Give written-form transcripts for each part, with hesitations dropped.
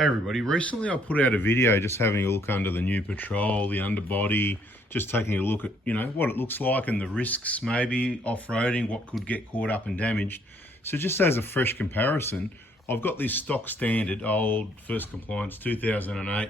Hey everybody, recently I put out a video just having a look under the new Patrol, the underbody, just taking a look at, what it looks like and the risks maybe off-roading, what could get caught up and damaged. So just as a fresh comparison, I've got this stock standard old first compliance 2008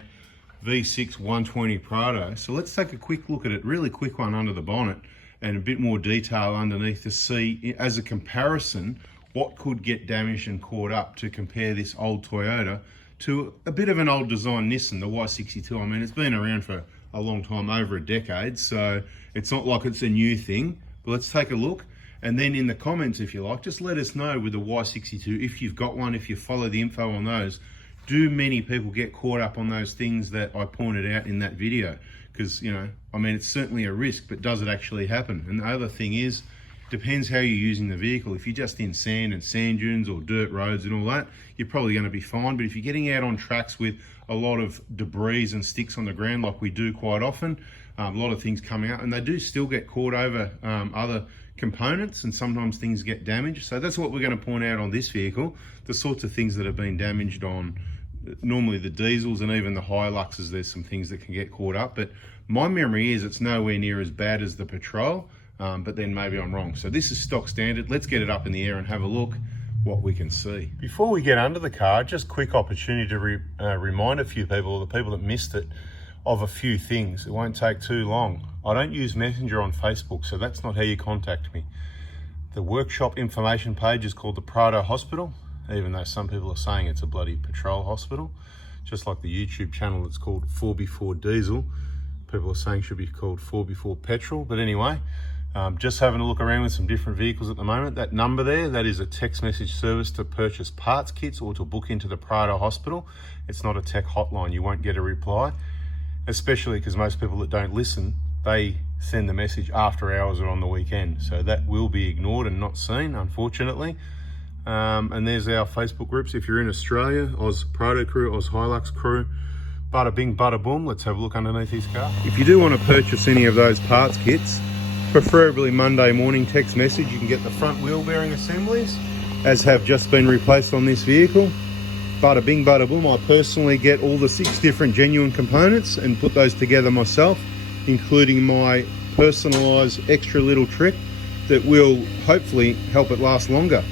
V6 120 Prado. So let's take a quick look at it, really quick one under the bonnet and a bit more detail underneath to see as a comparison what could get damaged and caught up to compare this old Toyota to a bit of an old design Nissan, the Y62. I mean, it's been around for a long time, over a decade, so it's not like it's a new thing. But let's take a look. And then in the comments, if you like, just let us know with the Y62, if you've got one, if you follow the info on those, do many people get caught up on those things that I pointed out in that video? Because, I mean, it's certainly a risk, but does it actually happen? And the other thing is, depends how you're using the vehicle. If you're just in sand and sand dunes or dirt roads and all that, you're probably going to be fine. But if you're getting out on tracks with a lot of debris and sticks on the ground, like we do quite often, a lot of things coming out, and they do still get caught over other components, and sometimes things get damaged. So that's what we're going to point out on this vehicle, the sorts of things that have been damaged on normally the diesels and even the Hiluxes. There's some things that can get caught up, but my memory is it's nowhere near as bad as the Patrol. But then maybe I'm wrong. So this is stock standard. Let's get it up in the air and have a look what we can see. Before we get under the car, just quick opportunity to remind a few people, or the people that missed it, of a few things. It won't take too long. I don't use Messenger on Facebook, so that's not how you contact me. The workshop information page is called the Prado Hospital, even though some people are saying it's a bloody Patrol hospital. Just like the YouTube channel that's called 4x4 Diesel. People are saying should be called 4x4 Petrol, but anyway, just having a look around with some different vehicles at the moment. That number there, that is a text message service to purchase parts kits or to book into the Prado Hospital. It's not a tech hotline. You won't get a reply, especially because most people that don't listen, they send the message after hours or on the weekend. So that will be ignored and not seen, unfortunately. And there's our Facebook groups. If you're in Australia, Oz Prado crew, Oz Hilux crew, bada bing, bada boom. Let's have a look underneath his car. If you do want to purchase any of those parts kits, preferably Monday morning text message, you can get the front wheel bearing assemblies, as have just been replaced on this vehicle. Bada bing, bada boom. I personally get all the 6 different genuine components and put those together myself, including my personalised extra little trick that will hopefully help it last longer.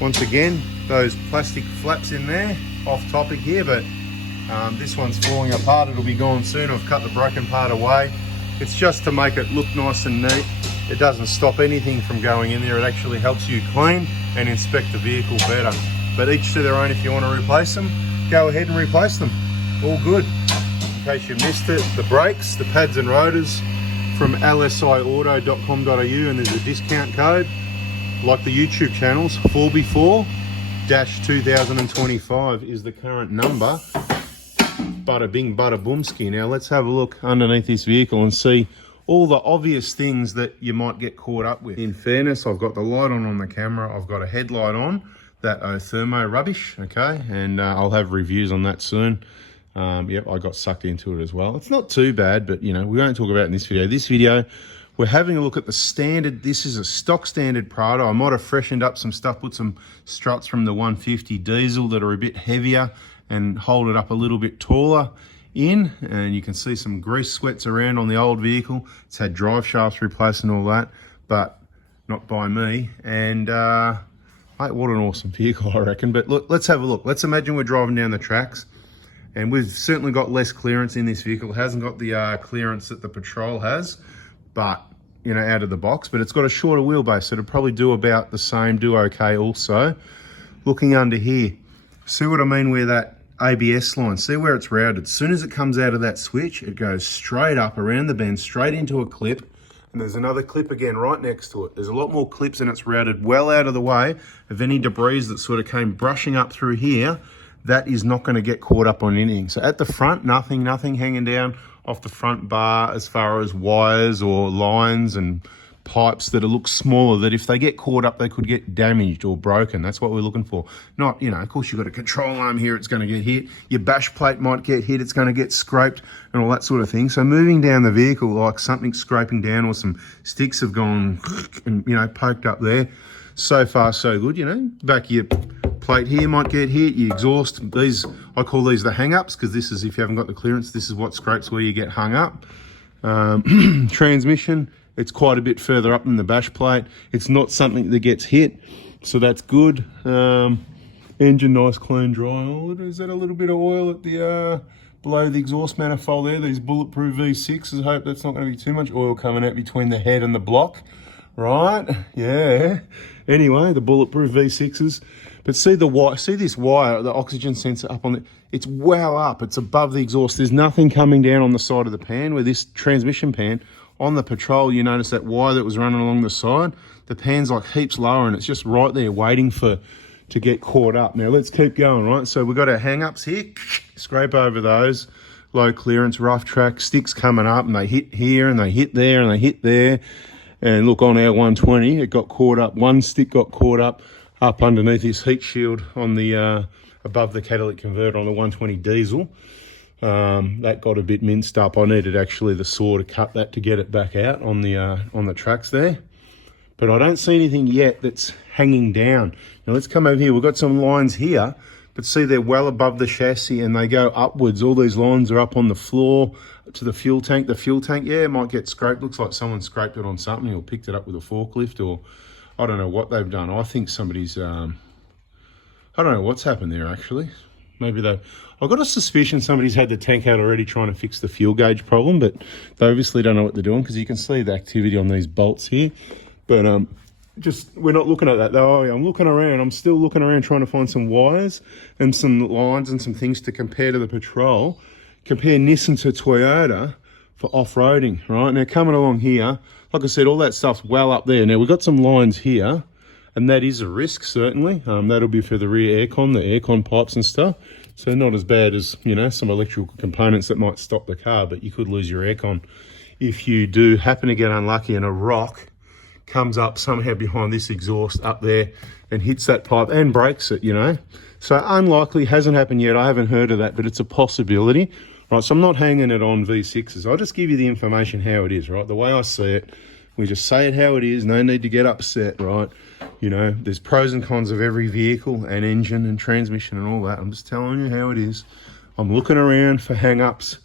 Once again, those plastic flaps in there, off topic here, but this one's falling apart. It'll be gone soon. I've cut the broken part away. It's just to make it look nice and neat. It doesn't stop anything from going in there. It actually helps you clean and inspect the vehicle better. But each to their own. If you want to replace them, go ahead and replace them. All good. In case you missed it, the brakes, the pads and rotors from lsiauto.com.au, and there's a discount code, like the YouTube channels, 4x4-2025 is the current number. Bada bing, bada boomski. Now let's have a look underneath this vehicle and see all the obvious things that you might get caught up with. In fairness, I've got the light on the camera. I've got a headlight on, that thermo rubbish, okay? And I'll have reviews on that soon. Yep, I got sucked into it as well. It's not too bad, but we won't talk about it in this video. This video, we're having a look at the standard. This is a stock standard Prado. I might have freshened up some stuff, put some struts from the 150 diesel that are a bit heavier and hold it up a little bit taller in, and you can see some grease sweats around on the old vehicle. It's had drive shafts replaced and all that, but not by me. And mate, what an awesome vehicle, I reckon. But look, let's have a look. Let's imagine we're driving down the tracks, and we've certainly got less clearance in this vehicle. It hasn't got the clearance that the Patrol has, but out of the box, but it's got a shorter wheelbase, so it'll probably do about the same, do okay also. Looking under here, see what I mean where that ABS line, see where it's routed. As soon as it comes out of that switch, it goes straight up around the bend, straight into a clip, and there's another clip again right next to it. There's a lot more clips, and it's routed well out of the way of any debris that sort of came brushing up through here. That is not going to get caught up on anything. So at the front, nothing hanging down off the front bar as far as wires or lines and pipes that look smaller, that if they get caught up, they could get damaged or broken. That's what we're looking for. Not, of course you've got a control arm here, it's going to get hit. Your bash plate might get hit, it's going to get scraped and all that sort of thing. So moving down the vehicle, like something scraping down or some sticks have gone and, poked up there. So far, so good, back of your plate here might get hit, your exhaust, these, I call these the hang-ups, because this is, if you haven't got the clearance, this is what scrapes where you get hung up. Transmission, it's quite a bit further up than the bash plate. It's not something that gets hit, so that's good. Engine, nice clean dry oil. Is that a little bit of oil at the below the exhaust manifold there? These bulletproof V6s, I hope that's not going to be too much oil coming out between the head and the block. Right, yeah. Anyway, the bulletproof V6s. But see the wire, see this wire, the oxygen sensor up on it, it's well up, it's above the exhaust. There's nothing coming down on the side of the pan. Where this transmission pan, on the Patrol, you notice that wire that was running along the side, the pan's like heaps lower and it's just right there waiting to get caught up. Now let's keep going, right? So we've got our hang-ups here, scrape over those, low clearance, rough track, sticks coming up and they hit here and they hit there and they hit there. And look, on our 120, it got caught up. One stick got caught up underneath this heat shield on the above the catalytic converter on the 120 diesel. That got a bit minced up. I needed actually the saw to cut that to get it back out on the tracks there. But I don't see anything yet that's hanging down. Now let's come over here. We've got some lines here, but see they're well above the chassis and they go upwards. All these lines are up on the floor to the fuel tank. The fuel tank, yeah, might get scraped. Looks like someone scraped it on something or picked it up with a forklift, or I don't know what they've done. I think somebody's, I don't know what's happened there actually. Maybe I've got a suspicion somebody's had the tank out already trying to fix the fuel gauge problem, but they obviously don't know what they're doing because you can see the activity on these bolts here. But we're not looking at that though. I'm looking around. I'm still looking around trying to find some wires and some lines and some things to compare to the Patrol. Compare Nissan to Toyota for off-roading, right? Now coming along here, like I said, all that stuff's well up there. Now we've got some lines here, and that is a risk, certainly. That'll be for the rear aircon, the aircon pipes and stuff. So not as bad as, you know, some electrical components that might stop the car, but you could lose your aircon if you do happen to get unlucky and a rock comes up somehow behind this exhaust up there and hits that pipe and breaks it, you know. So unlikely, hasn't happened yet. I haven't heard of that, but it's a possibility. Right, so I'm not hanging it on V6s. I'll just give you the information how it is, right? The way I see it, we just say it how it is. No need to get upset, right? You know, there's pros and cons of every vehicle and engine and transmission and all that. I'm just telling you how it is. I'm looking around for hang-ups.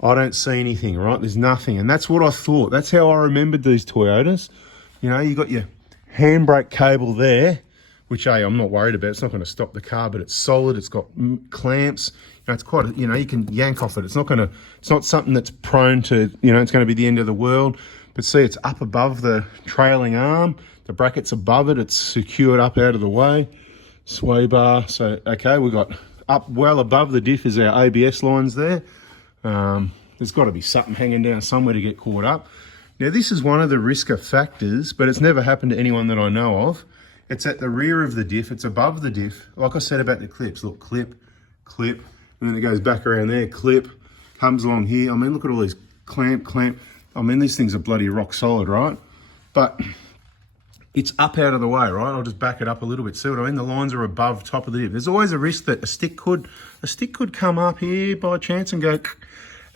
I don't see anything, right? There's nothing. And that's what I thought. That's how I remembered these Toyotas. You know, you got your handbrake cable there, which I'm not worried about. It's not going to stop the car, but it's solid. It's got clamps. You know, it's quite, you know, you can yank off it. It's not something that's prone to, you know, it's going to be the end of the world. But see, it's up above the trailing arm. The bracket's above it. It's secured up out of the way. Sway bar. So, okay, we've got up well above the diff is our ABS lines there. There's got to be something hanging down somewhere to get caught up. Now, this is one of the risker factors, but it's never happened to anyone that I know of. It's at the rear of the diff. It's above the diff. Like I said about the clips. Look, clip, clip, and then it goes back around there, clip, comes along here. I mean, look at all these clamp. I mean, these things are bloody rock solid, right? But it's up out of the way, right? I'll just back it up a little bit. See what I mean? The lines are above top of the diff. There's always a risk that a stick could come up here by chance and go.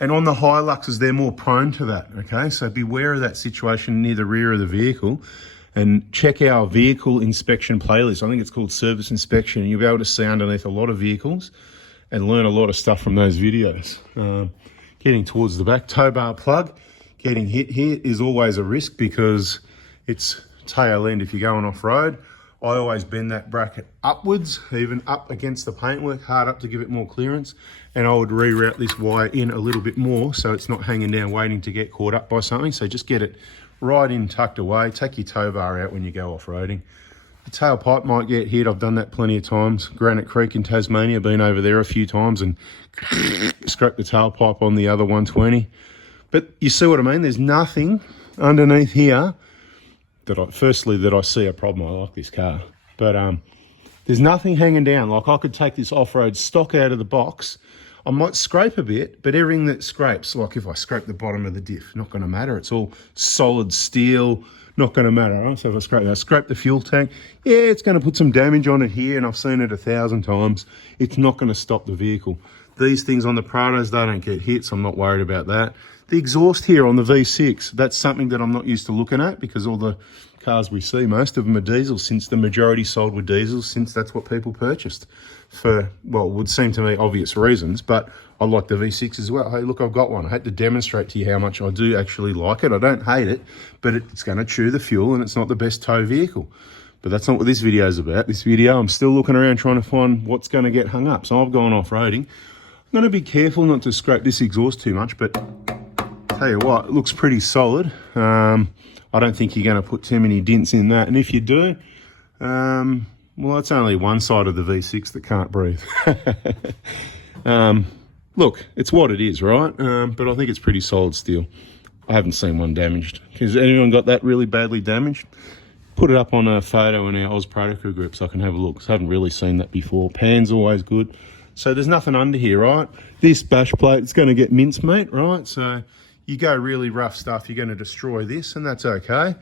And on the Hiluxes, they're more prone to that, okay? So beware of that situation near the rear of the vehicle and check our vehicle inspection playlist. I think it's called Service Inspection. And you'll be able to see underneath a lot of vehicles and learn a lot of stuff from those videos. Getting towards the back, tow bar plug, getting hit here is always a risk because it's tail end if you're going off-road. I always bend that bracket upwards, even up against the paintwork, hard up to give it more clearance. And I would reroute this wire in a little bit more so it's not hanging down waiting to get caught up by something. So just get it right in, tucked away. Take your tow bar out when you go off-roading. The tailpipe might get hit. I've done that plenty of times. Granite Creek in Tasmania, been over there a few times and scraped the tailpipe on the other 120. But you see what I mean? There's nothing underneath here that I see a problem. I like this car, but there's nothing hanging down. Like I could take this off-road stock out of the box. I might scrape a bit, but everything that scrapes, like if I scrape the bottom of the diff, not going to matter. It's all solid steel, not going to matter. Right? So if I scrape the fuel tank, yeah, it's going to put some damage on it here, and I've seen it 1,000 times. It's not going to stop the vehicle. These things on the Prados, they don't get hit, so I'm not worried about that. The exhaust here on the V6, that's something that I'm not used to looking at because all the cars we see, most of them are diesels, since the majority sold with diesels, since that's what people purchased for, well, it would seem to me obvious reasons, but I like the V6 as well. Hey, look, I've got one. I had to demonstrate to you how much I do actually like it. I don't hate it, but it's going to chew the fuel and it's not the best tow vehicle. But that's not what this video is about. This video, I'm still looking around trying to find what's going to get hung up. So I've gone off-roading. I'm going to be careful not to scrape this exhaust too much, but tell you what, it looks pretty solid. I don't think you're going to put too many dents in that. And if you do, well, it's only one side of the V6 that can't breathe. Look, it's what it is, right? But I think it's pretty solid steel. I haven't seen one damaged. Has anyone got that really badly damaged? Put it up on a photo in our Prado group so I can have a look. I haven't really seen that before. Pan's always good. So there's nothing under here, right? This bash plate is going to get mincemeat, right? So you go really rough stuff, you're going to destroy this, and that's okay.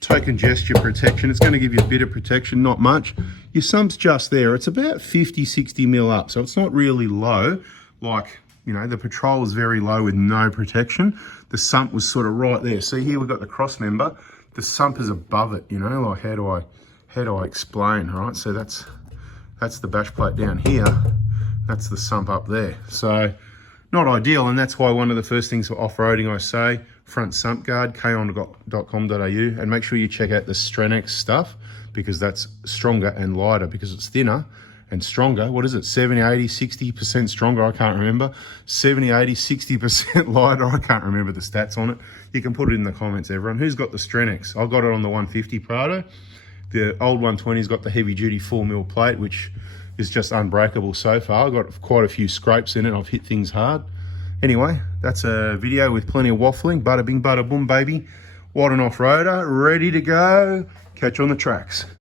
Token gesture protection, it's going to give you a bit of protection, not much. Your sump's just there. It's about 50, 60 mil up, so it's not really low. Like, you know, the Patrol is very low with no protection. The sump was sort of right there. See here, we've got the cross member. The sump is above it, you know, like how do I explain, right? So that's the bash plate down here. That's the sump up there. So not ideal, and that's why one of the first things for off-roading I say, front sump guard, kaon.com.au, and make sure you check out the Strenex stuff, because that's stronger and lighter, because it's thinner and stronger. What is it, 70, 80, 60% stronger? I can't remember. 70, 80, 60% lighter. I can't remember the stats on it. You can put it in the comments, everyone. Who's got the Strenex? I've got it on the 150 Prado. The old 120's got the heavy-duty 4mm plate, which is just unbreakable so far. I've got quite a few scrapes in it. I've hit things hard. Anyway, that's a video with plenty of waffling. Bada bing, bada boom, baby. What an off-roader. Ready to go. Catch you on the tracks.